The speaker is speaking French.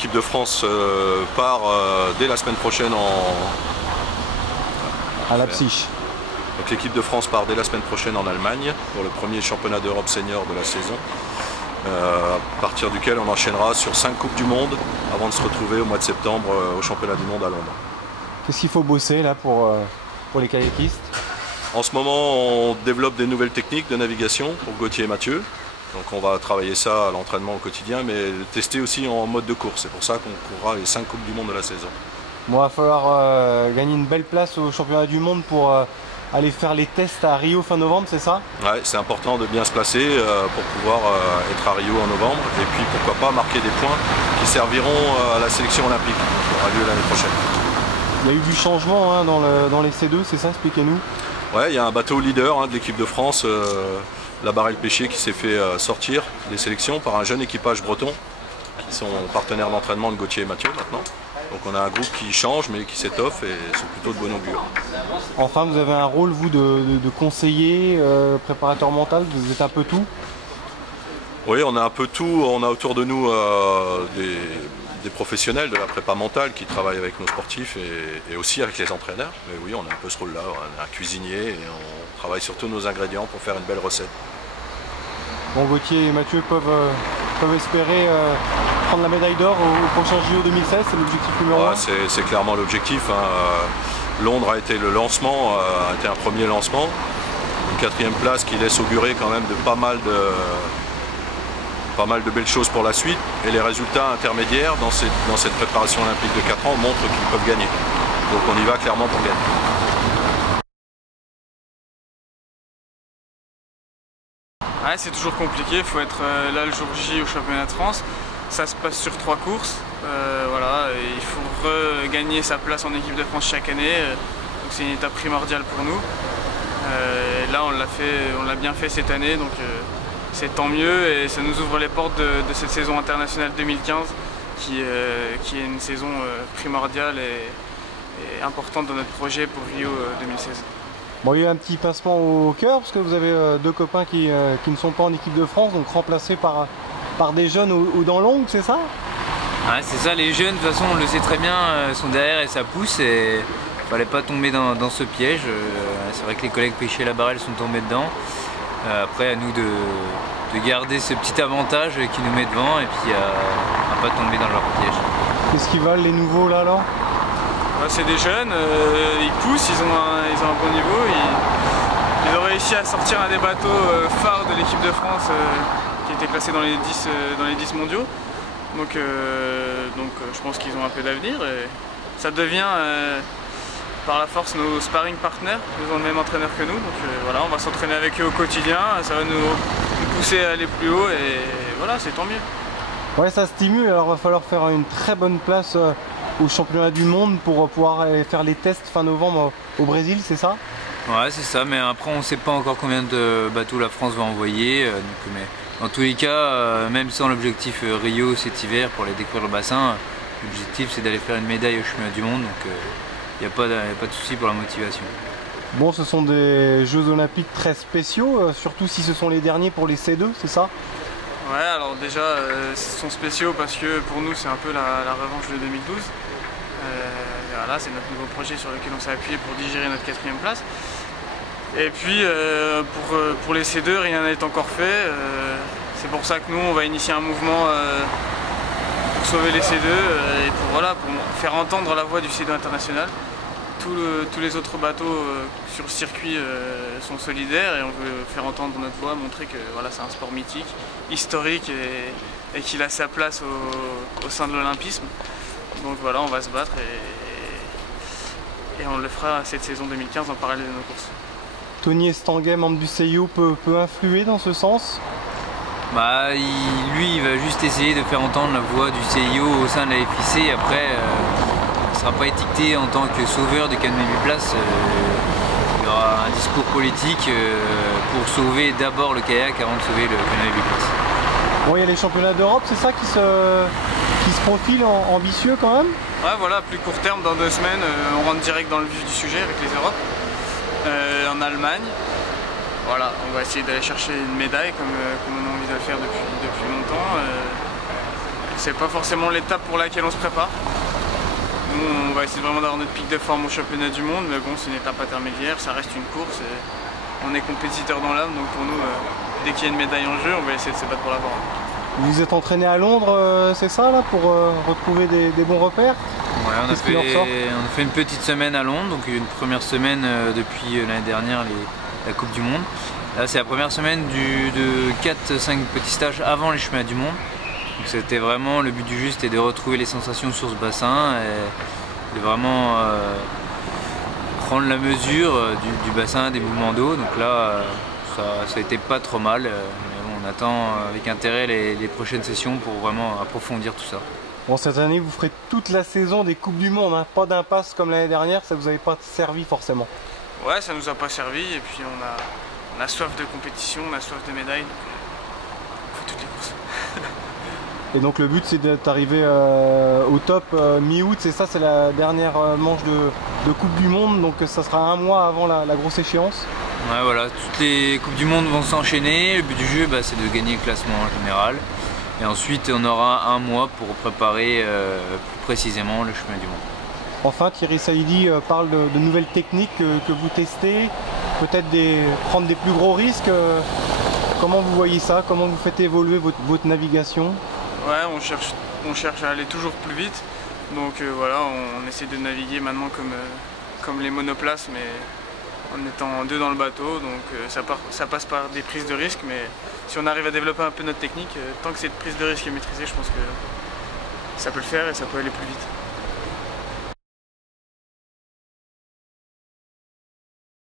l'équipe de France part dès la semaine prochaine à Leipzig. Donc l'équipe de France part dès la semaine prochaine en Allemagne pour le premier championnat d'Europe senior de la saison, à partir duquel on enchaînera sur 5 Coupes du Monde avant de se retrouver au mois de septembre au championnat du monde à Londres. Qu'est-ce qu'il faut bosser là pour les kayakistes? En ce moment, on développe des nouvelles techniques de navigation pour Gauthier et Mathieu. Donc on va travailler ça à l'entraînement au quotidien, mais tester aussi en mode de course. C'est pour ça qu'on courra les 5 Coupes du Monde de la saison. Bon, il va falloir gagner une belle place au championnat du monde pour aller faire les tests à Rio fin novembre, c'est ça? Ouais, c'est important de bien se placer pour pouvoir être à Rio en novembre. Et puis pourquoi pas marquer des points qui serviront à la sélection olympique qui aura lieu l'année prochaine. Il y a eu du changement hein, dans les C2, c'est ça? Expliquez-nous. Ouais, il y a un bateau leader de l'équipe de France, la Barrel Pêcher, qui s'est fait sortir des sélections par un jeune équipage breton, qui sont partenaires d'entraînement de Gauthier et Mathieu maintenant. Donc on a un groupe qui change mais qui s'étoffe et c'est plutôt de bon augure. Enfin, vous avez un rôle, vous, de conseiller, préparateur mental, vous êtes un peu tout? Oui, on a un peu tout, on a autour de nous des professionnels de la prépa mentale qui travaillent avec nos sportifs et aussi avec les entraîneurs. Mais oui, on a un peu ce rôle-là, on a un cuisinier et on travaille sur tous nos ingrédients pour faire une belle recette. Bon, Gauthier et Mathieu peuvent espérer prendre la médaille d'or au prochain JO 2016, c'est l'objectif numéro 1. C'est clairement l'objectif. Londres a été le lancement, a été un premier lancement. Une 4e place qui laisse augurer quand même de pas mal de belles choses pour la suite. Et les résultats intermédiaires dans cette préparation olympique de 4 ans montrent qu'ils peuvent gagner. Donc on y va clairement pour gagner. Ouais, c'est toujours compliqué, il faut être là le jour J au championnat de France. Ça se passe sur 3 courses. Voilà, et il faut regagner sa place en équipe de France chaque année. Donc c'est une étape primordiale pour nous. Et là on l'a bien fait cette année, donc c'est tant mieux et ça nous ouvre les portes de cette saison internationale 2015 qui est une saison primordiale et importante dans notre projet pour Rio 2016. Bon, il y a eu un petit pincement au cœur parce que vous avez 2 copains qui ne sont pas en équipe de France, donc remplacés par des jeunes aux dents longues, c'est ça? Ouais, c'est ça, les jeunes, de toute façon, on le sait très bien, sont derrière et ça pousse et il fallait pas tomber dans ce piège. C'est vrai que les collègues pêchés la barrelle sont tombés dedans. Après, à nous de garder ce petit avantage qui nous met devant et puis à pas tomber dans leur piège. Qu'est-ce qu'ils valent les nouveaux là alors? C'est des jeunes, ils poussent, ils ont un bon niveau. Ils ont réussi à sortir un des bateaux phares de l'équipe de France qui était classé dans les 10 mondiaux. Donc je pense qu'ils ont un peu d'avenir et ça devient par la force nos sparring partners. Ils ont le même entraîneur que nous, donc voilà, on va s'entraîner avec eux au quotidien, ça va nous pousser à aller plus haut et voilà, c'est tant mieux. Ouais, ça stimule, alors il va falloir faire une très bonne place au championnat du monde pour pouvoir aller faire les tests fin novembre au Brésil, c'est ça? Ouais, c'est ça, mais après on ne sait pas encore combien de bateaux la France va envoyer. Mais dans tous les cas, même sans l'objectif Rio cet hiver pour aller découvrir le bassin, l'objectif c'est d'aller faire une médaille au championnat du monde, donc il n'y a pas de souci pour la motivation. Bon, ce sont des Jeux Olympiques très spéciaux, surtout si ce sont les derniers pour les C2, c'est ça? Ouais, alors déjà, ils sont spéciaux parce que pour nous c'est un peu la revanche de 2012. Voilà, c'est notre nouveau projet sur lequel on s'est appuyé pour digérer notre 4e place. Et puis pour les C2, rien n'est encore fait. C'est pour ça que nous on va initier un mouvement pour sauver les C2 et pour faire entendre la voix du C2 international. Tous les autres bateaux sur le circuit sont solidaires et on veut faire entendre notre voix, montrer que voilà, c'est un sport mythique, historique et qu'il a sa place au sein de l'olympisme. Donc voilà, on va se battre et on le fera cette saison 2015 en parallèle de nos courses. Tony Estanguet, membre du CIO, peut influer dans ce sens? Bah, il va juste essayer de faire entendre la voix du CIO au sein de la FIC. Après, il ne sera pas étiqueté en tant que sauveur du canot 8 places. Il y aura un discours politique pour sauver d'abord le kayak avant de sauver le canot 8 places. Bon, il y a les championnats d'Europe, c'est ça qui se profile ambitieux quand même? Ouais, voilà, plus court terme, dans 2 semaines, on rentre direct dans le vif du sujet avec les Europes. En Allemagne, voilà, on va essayer d'aller chercher une médaille comme on a envie de le faire depuis longtemps. c'est pas forcément l'étape pour laquelle on se prépare. Nous, on va essayer vraiment d'avoir notre pic de forme au championnat du monde, mais bon, c'est une étape intermédiaire, ça reste une course. Et on est compétiteur dans l'âme, donc pour nous, dès qu'il y a une médaille en jeu, on va essayer de se battre pour l'avoir. Vous vous êtes entraîné à Londres, c'est ça, là, pour retrouver des bons repères? Ouais, on a fait une petite semaine à Londres, donc une première semaine depuis l'année dernière, la Coupe du Monde. Là, c'est la première semaine de 4-5 petits stages avant les championnats du monde. Donc c'était vraiment, le but du jeu, c'était de retrouver les sensations sur ce bassin et de vraiment prendre la mesure du bassin, des mouvements d'eau. Donc là, ça a été pas trop mal. Mais bon, on attend avec intérêt les prochaines sessions pour vraiment approfondir tout ça. Bon, cette année, vous ferez toute la saison des Coupes du Monde, hein. Pas d'impasse comme l'année dernière, ça vous avait pas servi forcément. Ouais, ça nous a pas servi et puis on a soif de compétition, on a soif de médailles, donc on fait toutes les courses. Et donc le but, c'est d'arriver au top mi-août, c'est ça, c'est la dernière manche de Coupe du Monde, donc ça sera un mois avant la grosse échéance. Ouais, voilà, toutes les Coupes du Monde vont s'enchaîner. Le but du jeu, c'est de gagner le classement en général. Et ensuite, on aura un mois pour préparer plus précisément le championnat du monde. Enfin, Thierry Saïdi parle de nouvelles techniques que vous testez, peut-être prendre des plus gros risques. Comment vous voyez ça? Comment vous faites évoluer votre navigation? Ouais, on cherche à aller toujours plus vite. Donc voilà, on essaie de naviguer maintenant comme les monoplaces, mais en étant deux dans le bateau. Donc ça passe par des prises de risque, mais si on arrive à développer un peu notre technique, tant que cette prise de risque est maîtrisée, je pense que ça peut le faire et ça peut aller plus vite.